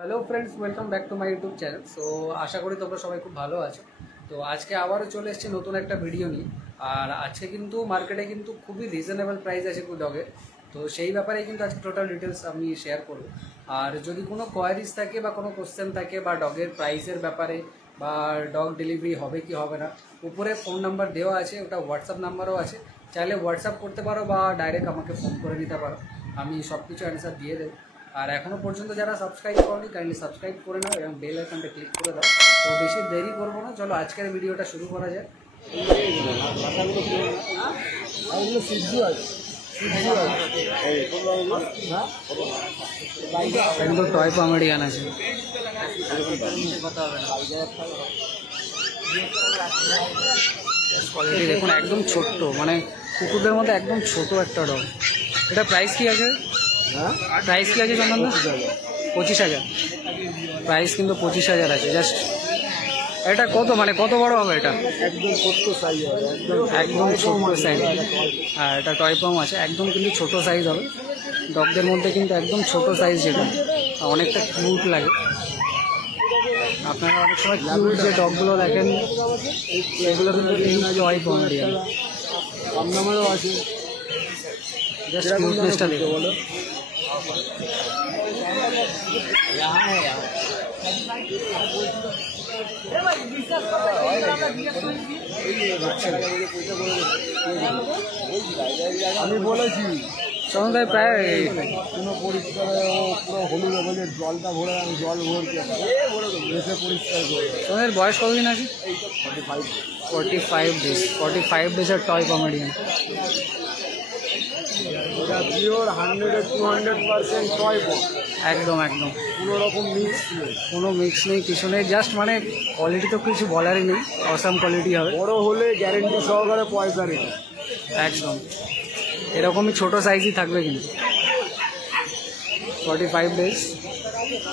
Hello friends, welcome back to my YouTube channel. So আশা করি তোমরা সবাই খুব ভালো আছো। তো আজকে আবারও চলে এসেছি নতুন একটা ভিডিও নিয়ে। আর আজকে কিন্তু মার্কেটে কিন্তু খুবই রিজনেবল প্রাইস আছে ডগের। তো সেই ব্যাপারে কিন্তু আজকে টোটাল ডিটেলস আমি শেয়ার করব। আর যদি কোনো কোয়ারিজ থাকে বা কোনো কোশ্চেন থাকে বা ডগের প্রাইসের ব্যাপারে বা ডগ ডেলিভারি হবে কি হবে না, উপরে ফোন নাম্বার দেওয়া আছে, ওটা হোয়াটসঅ্যাপ নাম্বারও আছে। চাইলে হোয়াটসঅ্যাপ করতে পারো বা ডাইরেক্ট আমাকে ফোন করে নিতে পারো, আমি সব কিছু অ্যান্সার দিয়ে দেবো। আর এখনও পর্যন্ত যারা সাবস্ক্রাইব করনি কাইন্ডলি সাবস্ক্রাইব করে নাও এবং বেল আইকনটা ক্লিক করে দাও। তো বেশি দেরি করবো না, চলো আজকের ভিডিওটা শুরু করা যায়। কিন্তু টয় পমেরিয়ান আছে। কোয়ালিটি দেখুন, একদম ছোট্ট, মানে কুকুরদের মধ্যে একদম ছোট একটা ডগ। এটা প্রাইস কি আছে? প্রাইস কি আছে চন্দন? 25,000 প্রাইস, কিন্তু 25,000 আছে জাস্ট। এটা কত, মানে কত বড় হবে এটা? একদম ছোট্ট সাইজ হবে, একদম ছোট সাইজ। হ্যাঁ, এটা টয় পম আছে, একদম কিন্তু ছোট সাইজ হবে। ডগদের মধ্যে কিন্তু একদম ছোট সাইজ, যেটা অনেকটা কিউট লাগে। আপনারা অনেক সময় কিউট যে ডগগুলো দেখেন, এগুলো কিন্তু টয় পমেরিয়ান। কম দামেরও আছে, জাস্ট কিউটনেসটা দেখো। বলো আমি বলেছি সন্ধ্যায় প্রায় কোনো পরিষ্কার পুরো হলুদ বলে জলটা ভরে, আমি জল ভরছি এসে পরিষ্কার করে। তোমাদের বয়স কতদিন আছে? 45 ডেজ। 45 ডেজের টয় কমেডিয়ান। ওটা পিওর 100-200% টয় পম, একদম একদম কোনো রকম মিক্স নেই, কোনো মিক্স নেই, কিছু নেই, জাস্ট মানে কোয়ালিটি তো কিছু বলারই নেই, অসাম কোয়ালিটি হবে। বড় হলে গ্যারেন্টি সহকারে পয়সা রেখে। একদম এরকমই ছোট সাইজই থাকবে কিন্তু। 45 ডেজ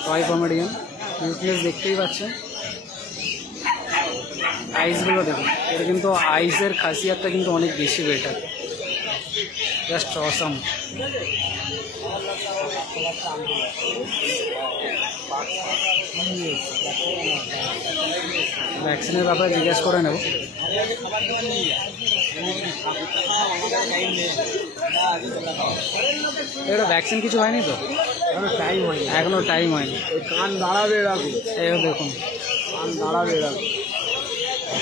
টয় কমেডিয়ান, কিউটনেস দেখতেই পাচ্ছেন। আইসগুলো দেখুন, এটা কিন্তু আইসের খাসিয়াতটা কিন্তু অনেক বেশি বেটার, জাস্ট অসাম। ভ্যাকসিনের ব্যাপারে জিজ্ঞেস করে নেব। এটা ভ্যাকসিন কিছু হয়নি তো? টাইম হয়নি, এখনো টাইম হয়নি। কান দাঁড়াবে রাখো, এই দেখুন, কান দাঁড়াবে রাখো।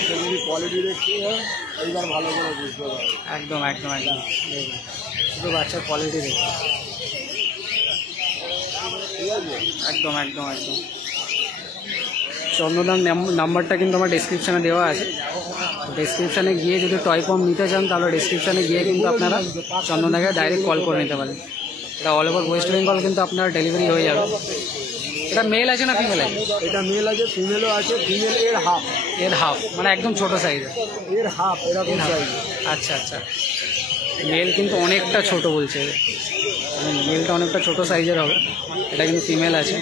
যদি কোয়ালিটি দেখতে হয় এইবার ভালো করে বুঝতে পারবে। একদম একদম একদম দেখুন, শুধু বাচ্চার কোয়ালিটি দেখুন। ঠিক আছে, একদম একদম একদম। চন্দনার নাম্বারটা কিন্তু আমার ডিসক্রিপশানে দেওয়া আছে। ডিসক্রিপশানে গিয়ে যদি টয় পম নিতে চান তাহলে ডিসক্রিপশানে গিয়ে কিন্তু আপনারা চন্দনাকে ডাইরেক্ট কল করে নিতে পারেন। এটা অল ওভার ওয়েস্ট বেঙ্গল কিন্তু আপনার ডেলিভারি হয়ে যাবে। এটা মেল আছে না ফিমেল আছে? এটা মেল আছে, ফিমেলও আছে। ফিমেল এর হাফ, এর হাফ, মানে একদম ছোট সাইজ। এর হাফ এরকম সাইজ। আচ্ছা আচ্ছা, মেল কিন্তু অনেকটা ছোট বলছে, মেলটা অনেকটা ছোট সাইজের হবে। এটা কিন্তু ফিমেল আছে।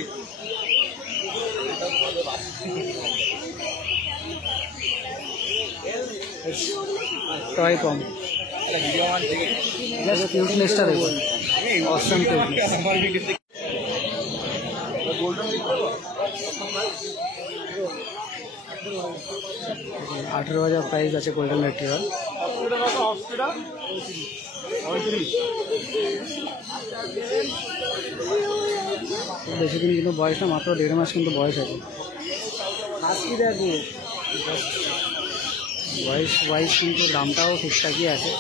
টয় পম, জাস্ট কিউটনেসটা দেখুন, অসাম কিউটনেস। 18,000 প্রাইস আছে গোল্ডেন রিট্রিভার। বেশি দিন কিন্তু বয়স না, মাত্র 1.5 মাস কিন্তু বয়স আছে। বয়স ওয়াইজ কিন্তু দামটাও ঠিকঠাকই আছে,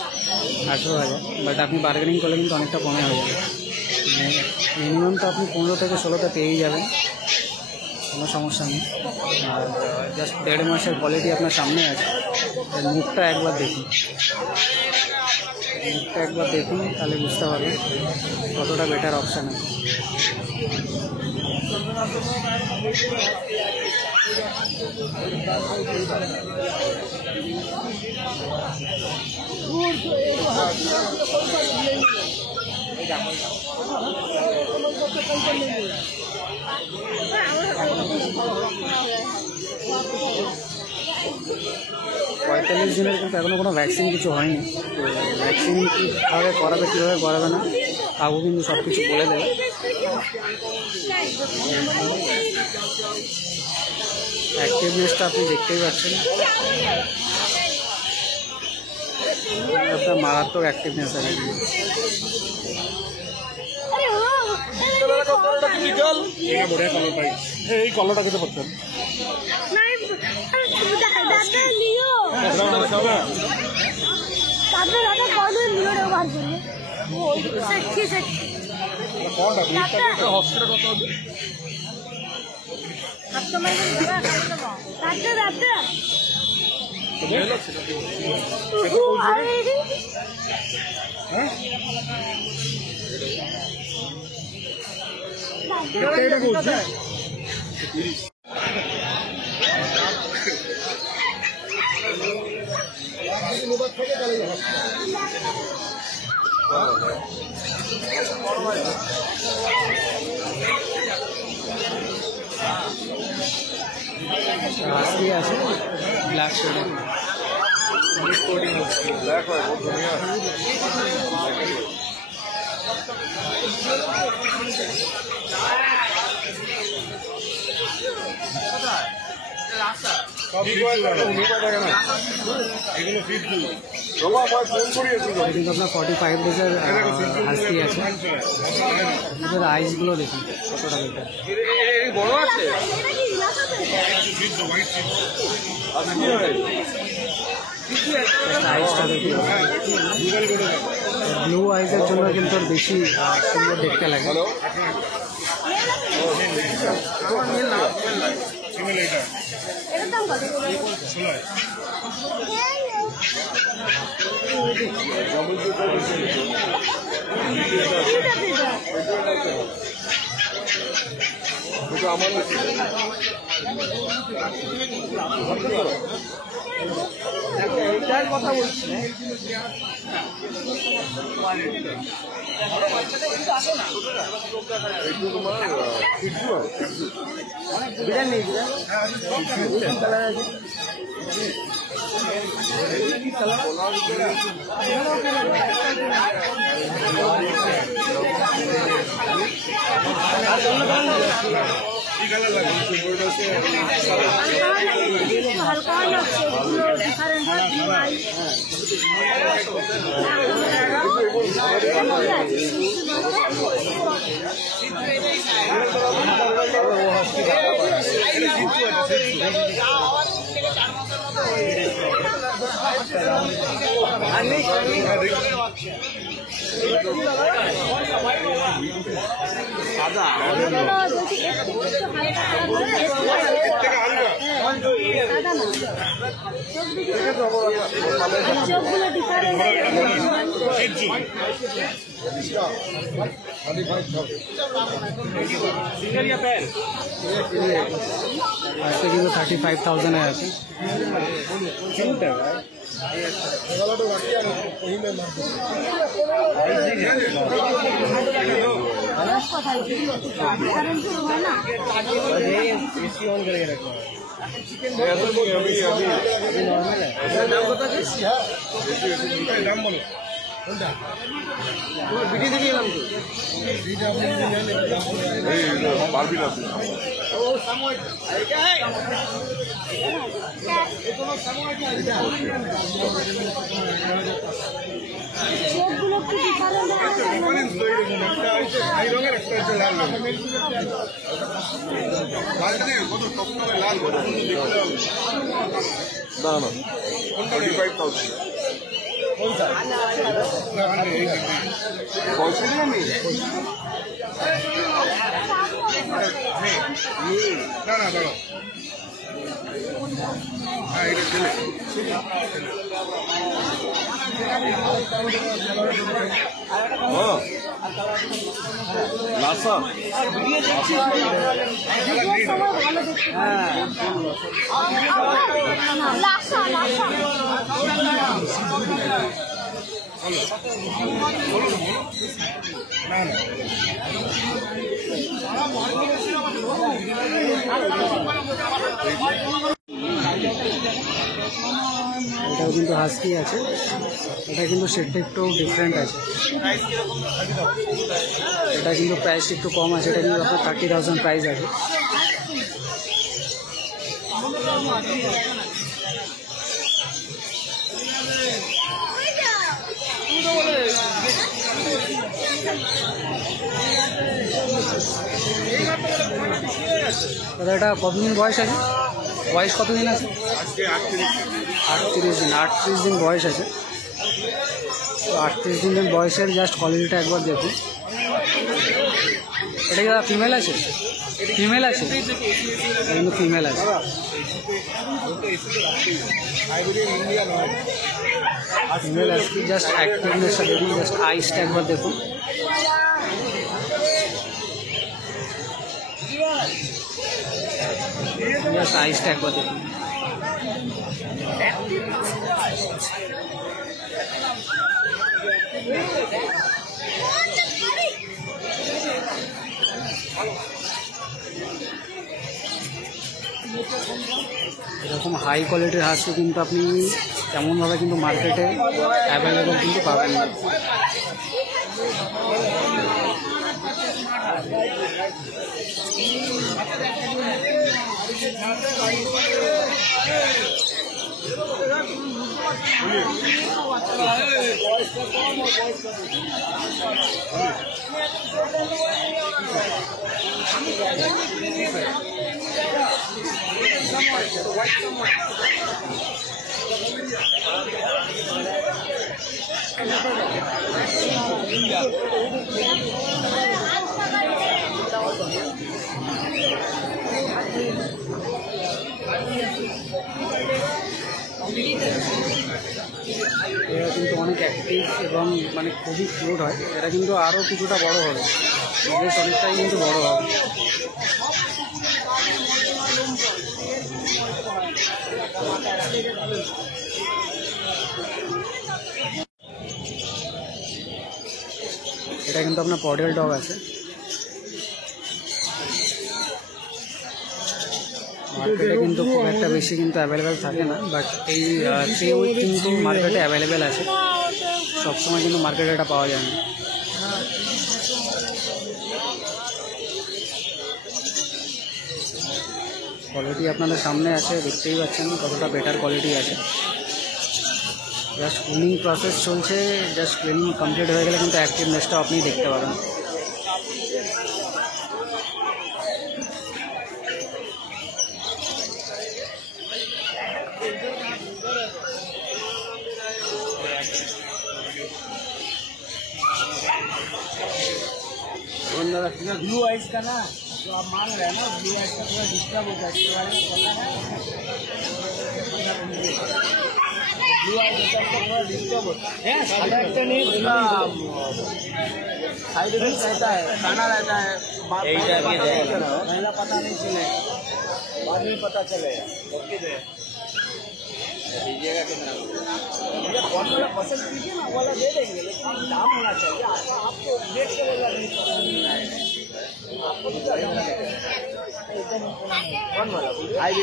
18,000। বাট আপনি বার্গেনিং করলে কিন্তু অনেকটা কমে হয়ে যাবে। মিনিমাম তো আপনি 15 থেকে 16টা পেয়েই যাবেন, কোনো সমস্যা নেই। আর জাস্ট 1.5 মাসের কোয়ালিটি আপনার সামনে আছে। মুখটা একবার দেখুন, মুখটা একবার দেখুন, তাহলে বুঝতে পারবেন কতটা বেটার অপশান আছে। পঁয়তাল্লিশ দিনের কিন্তু এখনও কোনো ভ্যাকসিন কিছু হয়নি। তো ভ্যাকসিন কীভাবে করাবে কীভাবে করাবে না কাকু কিন্তু সব কিছু বলে দেবে। অ্যাক্টিভনেসটা আপনি দেখতেই পাচ্ছেন, আপনার মারাত্মক অ্যাক্টিভনেস আছে। এই কলাটা খেতে পারছেন রাস্তি আছে ব্ল্যাক শেডের, কিন্তু আপনার 45 ডেজের হাসি আছে। এদের আইসগুলো দেখুন কতটা বেটার। বড় আছে আইসটা দেখুন, ব্লু আইসের জন্য কিন্তু ওর বেশি সুন্দর দেখতে লাগে। এইটার কথা বলছি বিরিয়ানি নেই, কালার আছে আজকে কিন্তু 35,000 আছে। পারবি না না না 35,000 না না দাঁড়াও হ্যাঁ এটা ছেলে লাসা এটা এটাও কিন্তু হাস্কি আছে, এটা কিন্তু সেটটা একটু ডিফারেন্ট আছে। এটা কিন্তু প্রাইস একটু কম আছে, এটা কিন্তু আপনার 30,000 প্রাইস আছে। দাদা এটা কতদিন বয়স আছে? বয়স কতদিন আছে? 38 দিন। 38 দিন বয়স আছে। তো 38 দিনের বয়সের জাস্ট কোয়ালিটিটা একবার দেখুন। এটা কি দাদা ফিমেল আছে? ফিমেল আছে, কিন্তু ফিমেল আছে। ফিমেল আছে, জাস্ট অ্যাক্টিভনেসটা দেখুন, জাস্ট আইসটা একবার দেখুন। জাস্ট আইসটা একবার দেখুন। এরকম হাই কোয়ালিটির হাঁসকে কিন্তু আপনি তেমনভাবে কিন্তু মার্কেটে অ্যাভেলেবেল কিন্তু পাবেন না। এরা কিন্তু অনেক অ্যাক্টিভ এবং মানে খুবই কিউট হয়। এরা কিন্তু আরও কিছুটা বড় হবে, বেশ অনেকটাই কিন্তু বড় হবে। এটা কিন্তু আপনার পডেল ডগ আছে, মার্কেটে কিন্তু খুব একটা বেশি কিন্তু অ্যাভেলেবেল থাকে না, বাট এই 3 উইক কিন্তু মার্কেটে অ্যাভেলেবেল আছে। সবসময় কিন্তু মার্কেটে এটা পাওয়া যায় না। কোয়ালিটি আপনাদের সামনে আছে, দেখতেই পাচ্ছেন কতটা বেটার কোয়ালিটি আছে। জাস্ট ক্লিনিং প্রসেস চলছে, জাস্ট ক্লিনিং কমপ্লিট হয়ে গেলে কিন্তু অ্যাক্টিভনেসটা আপনি দেখতে পাবেন। ब्लू आइस का ना जो आप मांग रहे हैं ना, ब्लू आइस का थोड़ा डिस्टर्ब होगा, इसके बारे में पता है। ब्लू आइस का थोड़ा डिस्टर्ब होता है, कलेक्टर नहीं उसका साइड इफेक्ट रहता है, खाना रहता है, पहला पता नहीं चले, बाद में पता चले। ओके दे दीजिएगा कितना वाला पसंद कीजिए ना, वाला दे देंगे, लेकिन दाम होना चाहिए। आपको देख के वाला नहीं पसंद आपको भी कौन वाला आईवी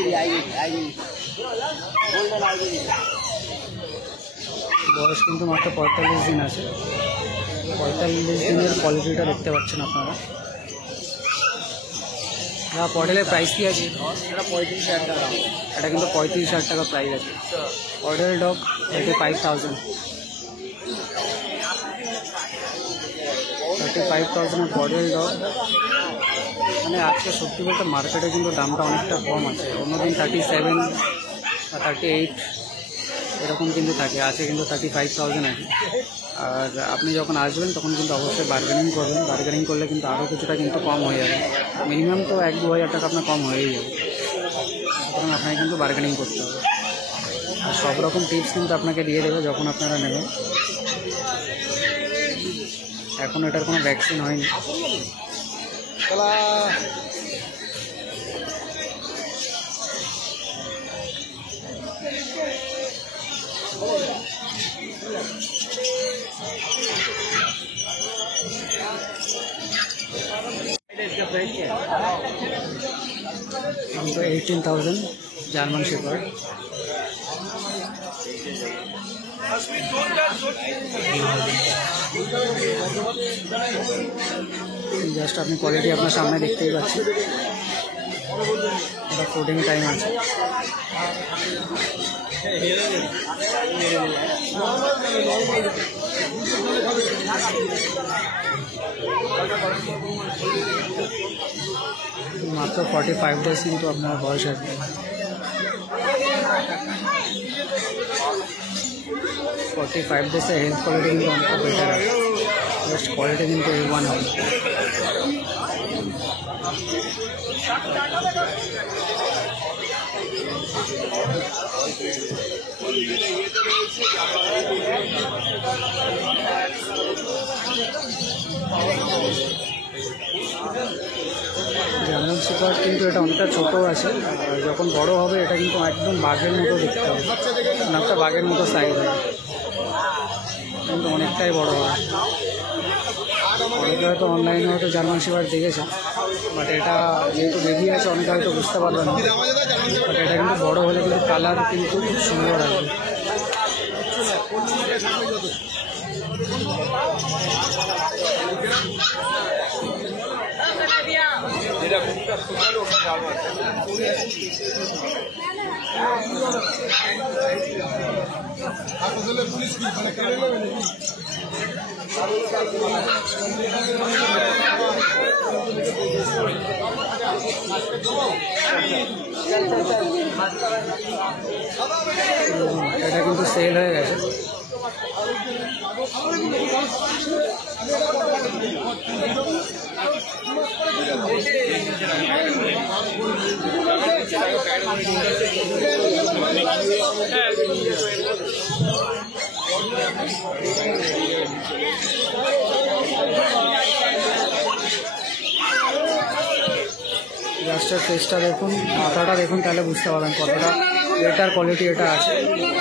गोल्डन आईवी। বয়স কিন্তু মাত্র 45 দিন আছে। 45 দিনের কোয়ালিটিটা দেখতে পাচ্ছেন আপনারা। পডেলের প্রাইস কি আছে? এটা 35,000 টাকা। এটা কিন্তু 35,000 টাকা প্রাইস আছে। পডেল ডগ 35,000। 35,000 পডেল ডগ। মানে আজকে সত্যি বলতে মার্কেটে কিন্তু দামটা অনেকটা কম আছে। অন্যদিন 37 বা 38 এরকম কিন্তু থাকে, আছে কিন্তু 35,000 আছে। আর আপনি যখন আসবেন তখন কিন্তু অবশ্যই বার্গেনিং করবেন। বার্গেনিং করলে কিন্তু আরও কিছুটা কিন্তু কম হয়ে যাবে। মিনিমাম তো 1-2 হাজার টাকা আপনার কম হয়েই যাবে। সুতরাং আপনাকে কিন্তু বার্গেনিং করতে হবে। আর সব রকম টিপস কিন্তু আপনাকে দিয়ে দেবে যখন আপনারা নেবেন। এখন এটার কোনো ভ্যাকসিন হয়নি। into 18,000 German Shepherd। জাস্ট আপনি কোয়ালিটি আপনার সামনে দেখতেই পাচ্ছেন, এটা কোডিং টাইম আছে। মাত্র 45 ডেজ কিন্তু আপনার বয়স আছে। 45 ডেজে হেলথ কোয়ালিটি কিন্তু অনেকটা বেটার আছে, জাস্ট কোয়ালিটি কিন্তু A1 হবে। জার্মান শেপার্ড কিন্তু এটা অনেকটা ছোটো আছে, আর যখন বড় হবে এটা কিন্তু একদম বাঘের মতো দেখতে হবে, অনেকটা বাঘের মতো সাইজ হয়, কিন্তু অনেকটাই বড় হয়। অনেকে হয়তো অনলাইনে হয়তো জার্মান শেপার্ড দেখেছে, বাট এটা যেহেতু বেবি আছে অনেকে হয়তো বুঝতে পারবে না, বাট এটা কিন্তু বড় হলে কিন্তু কালার কিন্তু খুব সুন্দর আসবে। এটা কিন্তু সেল হয়ে গেছে। জাস্টের ফেসটা দেখুন, মাথাটা দেখুন, তাহলে বুঝতে পারবেন কতটা বেটার কোয়ালিটি এটা আছে,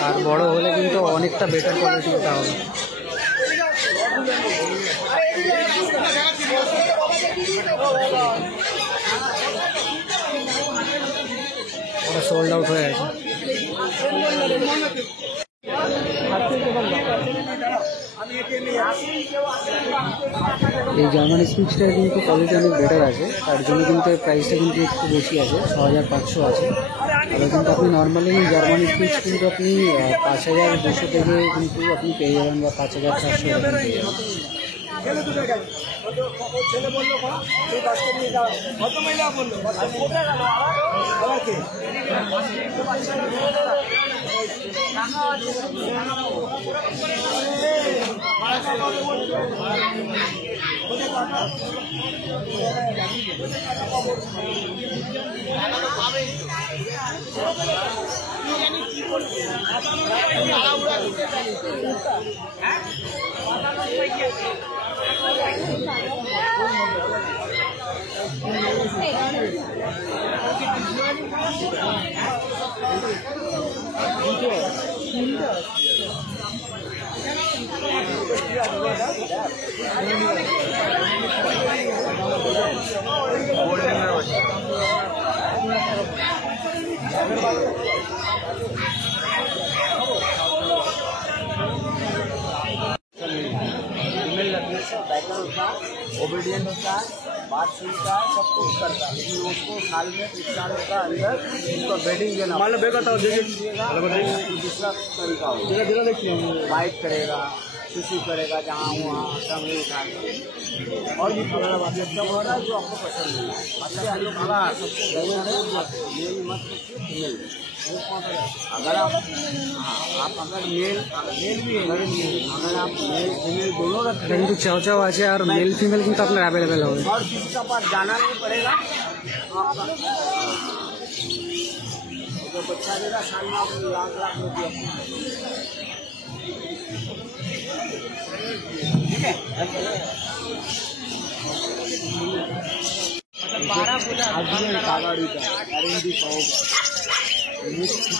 আর বড় হলে কিন্তু অনেকটা বেটার কোয়ালিটি এটা হবে। ওটা সোল্ড আউট হয়ে গেছে। এই জার্মান স্পিচটা কিন্তু কোয়ালিটি অনেক বেটার আছে, তার জন্য কিন্তু প্রাইসটা কিন্তু একটু বেশি আছে, 6500 আছে। তাহলে কিন্তু আপনি নর্মালি জার্মান স্পিচ কিন্তু আপনি 5200 থেকে কিন্তু আপনি পেয়ে যাবেন, বা 5400 পেয়ে যাবেন। ओबीडियंट होता है, बात सुनता है, सब कुछ करता है, लेकिन उसको साल में 3 साल का अंदर उसका ब्रीडिंग देना, मतलब बेगा दूसरा तरीका होगा, बाइट करेगा, सुसु करेगा जहाँ वहाँ सब नहीं उठाएगा, और भी प्रोग्राम आपको सब हो रहा है जो आपको पसंद है। अच्छा लोग खड़ा सबसे बढ़िया है मेल मत मेल, अगर आप अगर मेल भी है, अगर आप मेल फीमेल दोनों रखें, কিন্তু চাও চাও আছে, আর মেল ফিমেল কিন্তু আপনার অ্যাভেলেবেল হবে। और किसी का पास जाना नहीं पड़ेगा। आपका जो बच्चा देगा साल में आपको लाख लाख रुपये, ठीक है।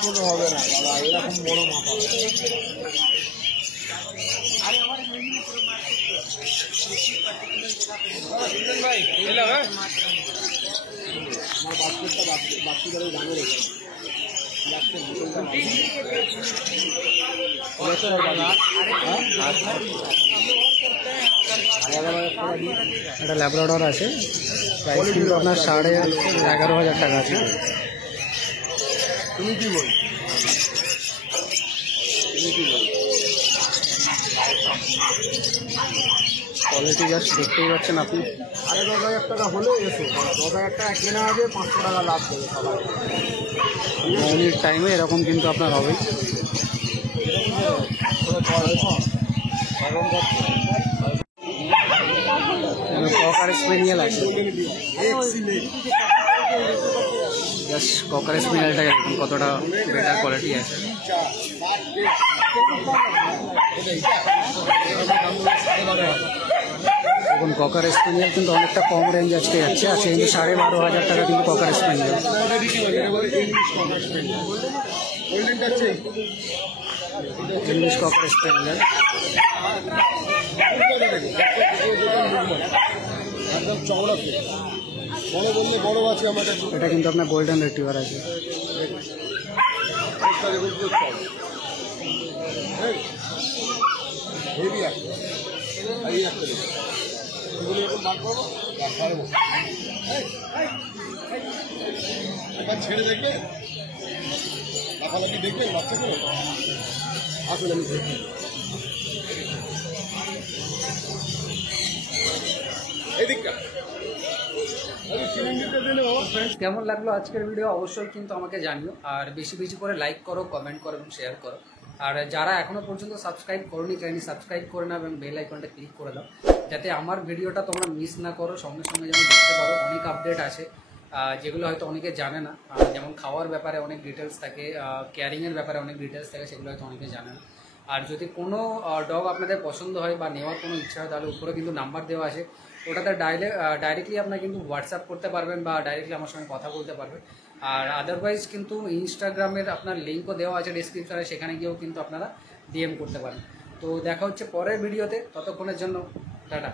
ছোট হবে না দাদা, এরকম বড় মাথা। আমার বাস্কেটটা বাস্কেট দামে রেখে একটা ল্যাব্রাডর আছে, প্রাইস কিন্তু আপনার 11,500 টাকা আছে। তুমি কি বল? কোয়ালিটি জাস্ট দেখতেই পাচ্ছেন আপনি। 10,500 টাকা হলে এসো, 10,000 টাকা কেনা আছে, 500 টাকা লাভ দেবে সবাই। নবমীর টাইমে এরকম কিন্তু আপনার হবে। ককার স্পেনিয়েল আছে, জাস্ট ককার স্পেনিয়েলটা দেখুন কতটা বেটার কোয়ালিটি আছে। দেখুন ককার স্পেনিয়েল কিন্তু অনেকটা কম রেঞ্জ আজকে যাচ্ছে, আছে কিন্তু 12,500 টাকা কিন্তু ককার স্পেনিয়েল। ইংলিশ ককার স্পেনিয়েল একদম চওড়া, বড় বললে বড় আছে আমার কাছে। এটা কিন্তু আপনার গোল্ডেন রিট্রিভার আছে। হেভি একটা, এই একটা এগুলো এখন বার করবো, পারবো একবার ছেড়ে দেখে লাফালাফি দেখে বাচ্চা করে আসলে আমি দেখি। এই দিকটা কেমন লাগলো আজকের ভিডিও অবশ্যই কিন্তু আমাকে জানিও, আর বেশি বেশি করে লাইক করো, কমেন্ট করো এবং শেয়ার করো। আর যারা এখনো পর্যন্ত সাবস্ক্রাইব করোনি চাইনি সাবস্ক্রাইব করে নাও এবং বেল আইকনটা ক্লিক করে দাও, যাতে আমার ভিডিওটা তোমরা মিস না করো, সঙ্গে সঙ্গে যেমন দেখতে পারো। অনেক আপডেট আছে যেগুলো হয়তো অনেকে জানে না, যেমন খাওয়ার ব্যাপারে অনেক ডিটেলস থাকে, কেয়ারিংয়ের ব্যাপারে অনেক ডিটেলস থাকে, সেগুলো হয়তো অনেকে জানে না। আর যদি কোনো ডগ আপনাদের পছন্দ হয় বা নেওয়ার কোনো ইচ্ছা হয়, তাহলে উপরে কিন্তু নাম্বার দেওয়া আছে, ওটাতে ডাইরেক্টলি আপনারা কিন্তু হোয়াটসঅ্যাপ করতে পারবেন বা ডাইরেক্টলি আমার সঙ্গে কথা বলতে পারবেন। আর আদারওয়াইজ কিন্তু ইনস্টাগ্রামের আপনার লিঙ্কও দেওয়া আছে ডিসক্রিপশনে, সেখানে গিয়েও কিন্তু আপনারা ডিএম করতে পারেন। তো দেখা হচ্ছে পরের ভিডিওতে, ততক্ষণের জন্য টাটা।